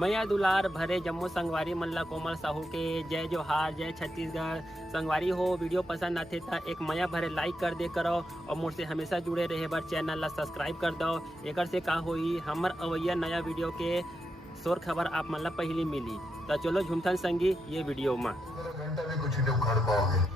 मैया दुलार भरे जम्मू संगवारी मल्ला कोमल साहू के जय जोहार, जय छत्तीसगढ़। संगवारी हो वीडियो पसंद आते था एक मैया भरे लाइक कर दे करो और मुझसे हमेशा जुड़े रहे बर चैनल ला सब्सक्राइब कर दो। एक से का होई हमर अवैया नया वीडियो के शोर खबर आप मन ला पहली मिली। तो चलो झुमथन संगी ये वीडियो में घंटा भी कुछ नहीं उखाड़ पाओगे।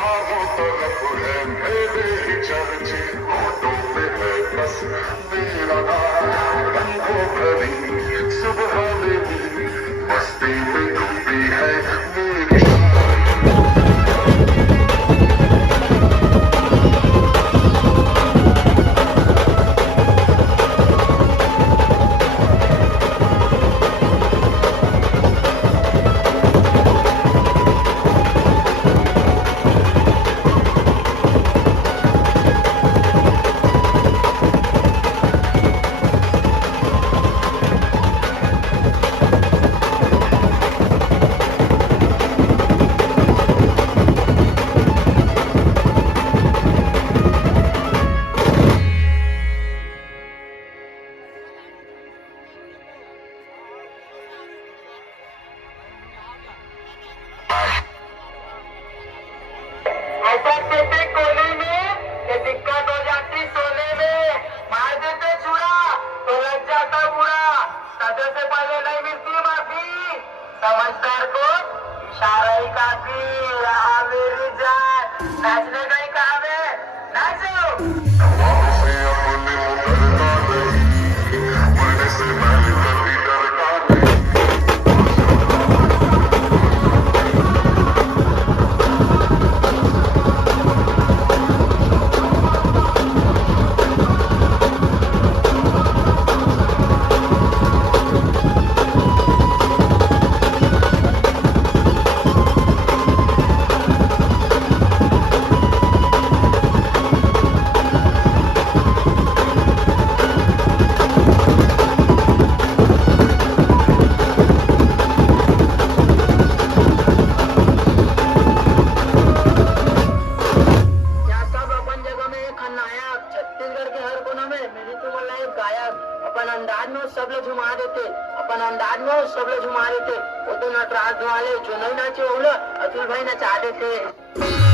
चारों तरफ है मेरे ही चर्चे, होठों पे है बस मेरा नाम, रंगों भरी सुबह मेरी मस्ती में डूबी है मेरी। ऐसा कहते कोने में कि दिक्कत हो जाती सोने में, मार देते छुरा तो लग जाता बुरा, सजा से पहले नहीं मिलती माफी, समझदार को इशारा ही काफी। यहाँ मेरी जान नाचने का ही काम है, नाचो। हवाओं से अपने उतरता नहीं, मरने से मैं कभी डरता नहीं। या सब अपन जगह में एक खलनायक, छत्तीसगढ़ के हर कोना में मेरी तो बोला एक गायक, अपन अंदाज में वो सब लोग झुमा देते, अपन अंदाज में वो सब लोग झुमा देते। वो तो नटराज धुमाल जो नहीं नाचे वो लोग अतुल भाई नचा देते।